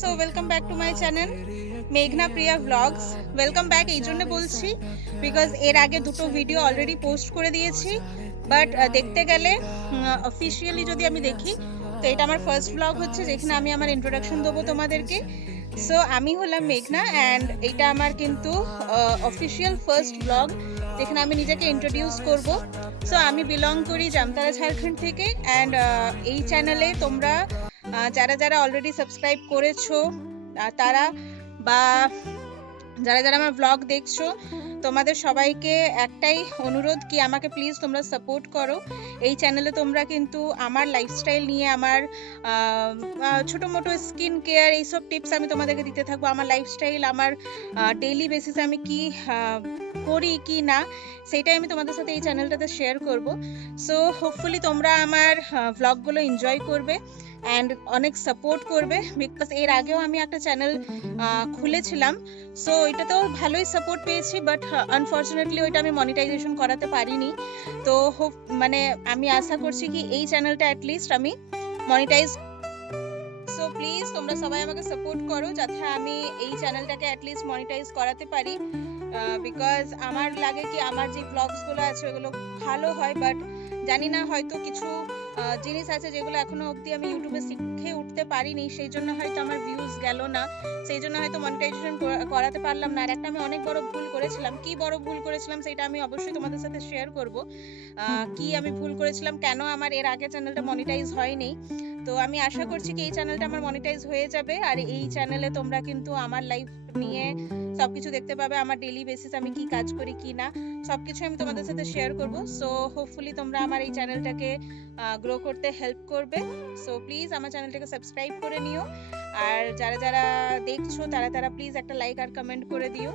So welcome back to my channel মেঘনা প্রিয়া blogs. Welcome back এই জন্য বলছি বিকজ এর আগে দুটো ভিডিও অলরেডি পোস্ট করে দিয়েছি, বাট দেখতে গেলে অফিসিয়ালি যদি আমি দেখি তো এটা আমার ফার্স্ট ব্লগ হচ্ছে যেখানে আমি আমার ইন্ট্রোডাকশন দেবো তোমাদেরকে। সো আমি হলাম মেঘনা অ্যান্ড এটা আমার কিন্তু অফিসিয়াল ফার্স্ট ব্লগ যেখানে আমি নিজেকে ইন্ট্রোডিউস করব। সো আমি বিলং করি জামতারা ঝাড়খণ্ড থেকে অ্যান্ড এই চ্যানেলে তোমরা যারা যারা অলরেডি সাবস্ক্রাইব করেছো তারা বা যারা যারা আমার ব্লগ দেখছো তোমাদের সবাইকে একটাই অনুরোধ কি আমাকে প্লিজ তোমরা সাপোর্ট করো। এই চ্যানেলে তোমরা কিন্তু আমার লাইফস্টাইল নিয়ে আমার ছোটো মোটো স্কিন কেয়ার এইসব টিপস আমি তোমাদেরকে দিতে থাকবো। আমার লাইফস্টাইল আমার ডেইলি বেসিসে আমি কি করি কি না সেটাই আমি তোমাদের সাথে এই চ্যানেলটাতে শেয়ার করব। সো হোপফুলি তোমরা আমার ভ্লগগুলো এনজয় করবে অ্যান্ড অনেক সাপোর্ট করবে বিকজ এর আগেও আমি একটা চ্যানেল খুলেছিলাম। সো এটাতেও ভালোই সাপোর্ট পেয়েছি, বাট আনফর্চুনেটলি ওইটা আমি মনিটাইজেশন করাতে পারিনি। তো মানে আমি আশা করছি কি এই চ্যানেলটা অ্যাটলিস্ট আমি মনিটাইজ। সো প্লিজ তোমরা সবাই আমাকে সাপোর্ট করো যাতে আমি এই চ্যানেলটাকে অ্যাটলিস্ট মনিটাইজ করাতে পারি। বিকজ আমার লাগে কি আমার যে ব্লগসগুলো আছে ওগুলো ভালো হয়, বাট জানি না হয়তো কিছু জিনিস আছে যেগুলো এখনো অবধি আমি ইউটিউবে শিখে উঠতে পারিনি, সেই জন্য হয়তো আমার ভিউজ গেল না, সেই জন্য হয়তো মনিটাইজেশন করাতে পারলাম না। আর একটা আমি অনেক বড় ভুল করেছিলাম, কি বড় ভুল করেছিলাম সেটা আমি অবশ্যই তোমাদের সাথে শেয়ার করব। কি আমি ভুল করেছিলাম, কেন আমার এর আগে চ্যানেলটা মনিটাইজ হয়নি। তো আমি আশা করছি কি এই চ্যানেলটা আমার মনিটাইজ হয়ে যাবে আর এই চ্যানেলে তোমরা কিন্তু আমার লাইফ নিয়ে সবকিছু দেখতে পাবে, আমার ডেইলি বেসিস আমি কি কাজ করি কি না সবকিছু আমি তোমাদের সাথে শেয়ার করব। সো হোপফুলি তোমরা আমার এই চ্যানেলটাকে গ্রো করতে হেল্প করবে। সো প্লিজ আমার চ্যানেলটাকে সাবস্ক্রাইব করে নিও আর যারা যারা দেখছো তারা তারা প্লিজ একটা লাইক আর কমেন্ট করে দিও।